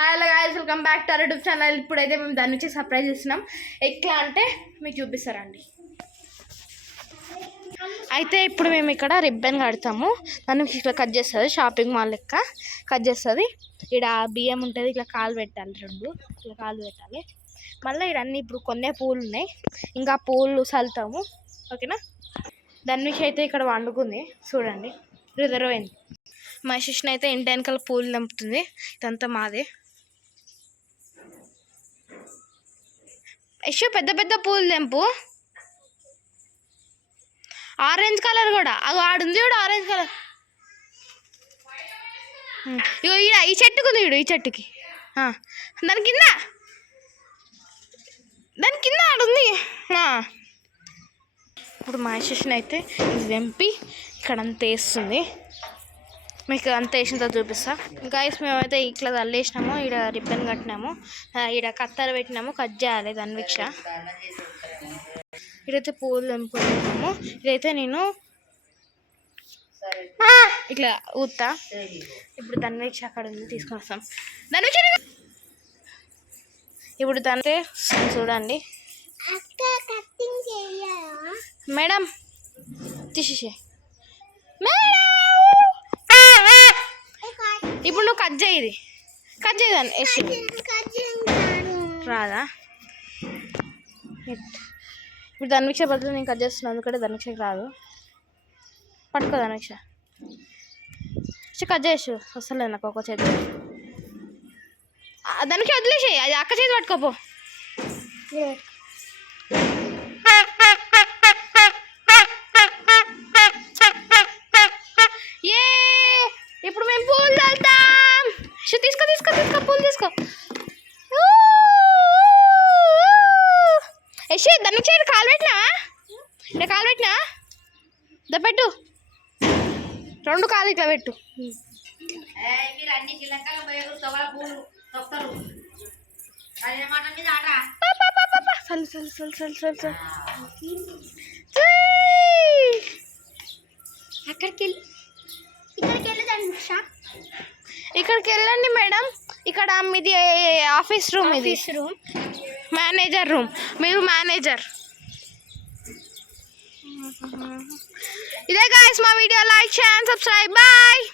Hello guys, welcome back to our YouTube channel. ఇప్పుడైతే మేము దాని నుంచి సర్ప్రైజ్ ఇస్తున్నాం. ఎట్లా అంటే మీకు చూపిస్తారండి. అయితే ఇప్పుడు మేము ఇక్కడ రిబ్బన్ కడతాము. నన్ను ఇట్లా కట్ చేస్తుంది, షాపింగ్ మాల్ లెక్క కట్ చేస్తుంది. ఇక్కడ బియ్యం ఉంటుంది, ఇట్లా కాలు పెట్టాలి, రెండు ఇట్లా కాలు పెట్టాలి. మళ్ళీ ఇక్కడ అన్నీ ఇప్పుడు కొన్నే పూలు ఉన్నాయి, ఇంకా పూలు చల్లుతాము. ఓకేనా. దాని నుంచి అయితే ఇక్కడ వండుకుంది చూడండి, రిజర్వ్ అయింది. మా శిష్ణ అయితే ఇంటి వెనకాల పూలు తెంపుతుంది. ఇదంతా మాదే. యశు పెద్ద పెద్ద పూలు తెంపు. ఆరెంజ్ కలర్ కూడా అది ఆడుంది చూడు, ఆరెంజ్ కలర్. ఇగో ఈ చెట్టుకు చూడు, ఈ చెట్టుకి దాని కింద ఆడుంది. ఇప్పుడు మా శిష్ణ అయితే ఇది తెంపి ఇక్కడంతా వేస్తుంది. మీకు అంత వేసిన తర్వాత చూపిస్తా. గైస్ మేమైతే ఇట్లా తల్లేసినాము, ఇక్కడ రిబ్బన్ కట్టినాము, ఇక్కడ కత్తెర పెట్టినాము, కట్ చేయాలి దాని వీక్ష. ఇదైతే పూలు తెంపుకుంటున్నాము. ఇదైతే నేను ఇట్లా ఊతా. ఇప్పుడు దాని వీక్ష అక్కడ ఉంది, తీసుకొని వస్తాం. దాని వీక్ష ఇప్పుడు దానితే చూడండి మేడం, తీసేసే మేడం. ఇప్పుడు నువ్వు కట్ చేయి, ఇది కట్ చేయదాన్ని వేసి రాదా. ఇప్పుడు ధన్వీక్ష బదులు నేను కట్ చేస్తున్నాను, ఎందుకంటే ధన్వీక్షకి రాదు. పట్టుకో ధన్వీక్ష, కట్ చేసు. వస్తలేదు నాకు ఒక చేతి. దానికి వదిలేసేయి, అది అక్క చేతి పట్టుకోపో. ఇప్పుడు మేము పూలు చల్లుతాం. తీసుకో తీసుకో తీసుకో, పూలు తీసుకో. యశ్ దాన్ని చేయి, కాలు పెట్టినా, ఇక్కడ కాలు పెట్టినా, దా పెట్టు, రెండు కాలు ఇట్లా పెట్టు. ఇక్కడికి వెళ్ళండి మేడం, ఇక్కడ మీది ఆఫీస్ రూమ్, ఇది మేనేజర్ రూమ్, మీరు మేనేజర్. ఇదే గాయ్స్ మా video, like share and subscribe. Bye.